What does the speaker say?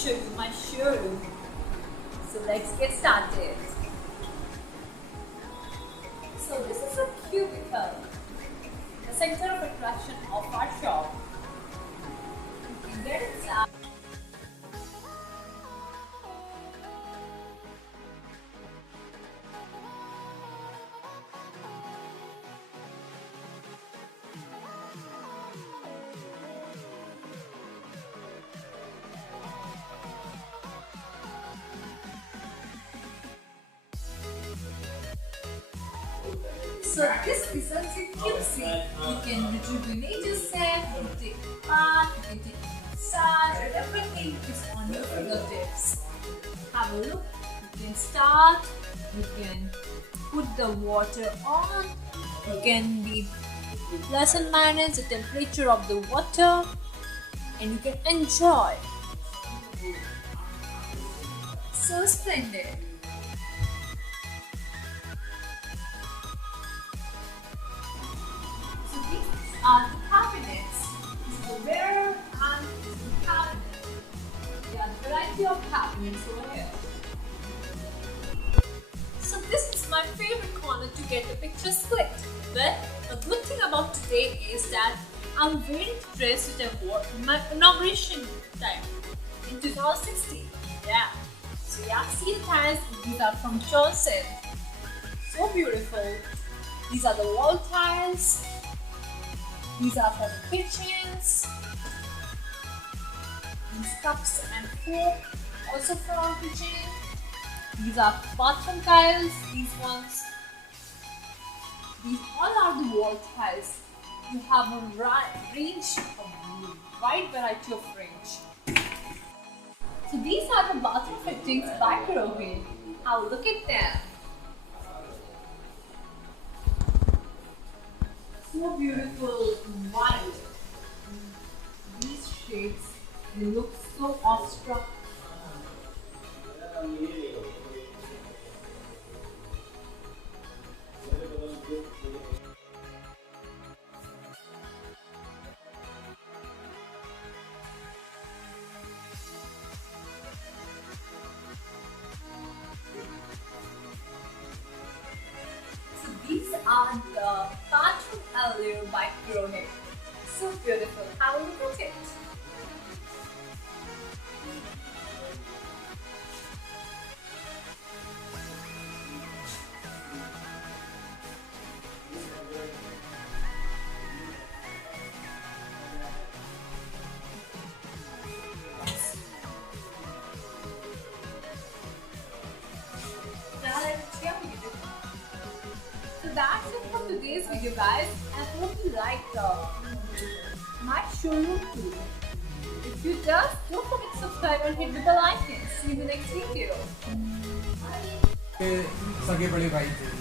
show you my showroom. So let's get started. So this is a cubicle, the center of attraction of our shop. You can get inside. So this is a Regency. You can rejuvenate yourself, you can take a bath, you can take a massage, everything is on your fingertips. Have a look. You can start, you can put the water on, you can be plus and minus the temperature of the water, and you can enjoy. So splendid. Are the cabinets. This is the mirror and this is the cabinet. There are a variety of cabinets over here. So this is my favorite corner to get the pictures clicked. But a good thing about today is that I'm wearing the dress which I wore in my inauguration time in 2016. Yeah. So yeah, see the tiles. These are from Johnstonganj. So beautiful. These are the wall tiles. These are for the kitchens. These cups and fork also from our kitchen. These are bathroom tiles, these ones. These all are the wall tiles. You have a wide variety of range. So these are the bathroom fittings by GROHE. Have a look at them. So beautiful and white. These shades, they look so awestruck. So these are the bathroom allure by GROHE. So beautiful. Have a look at it. So that's it for today's video, guys. I hope you liked my showroom too. If you just, don't forget to subscribe and hit the bell icon. See you in the next video. सगे बड़े भाई थे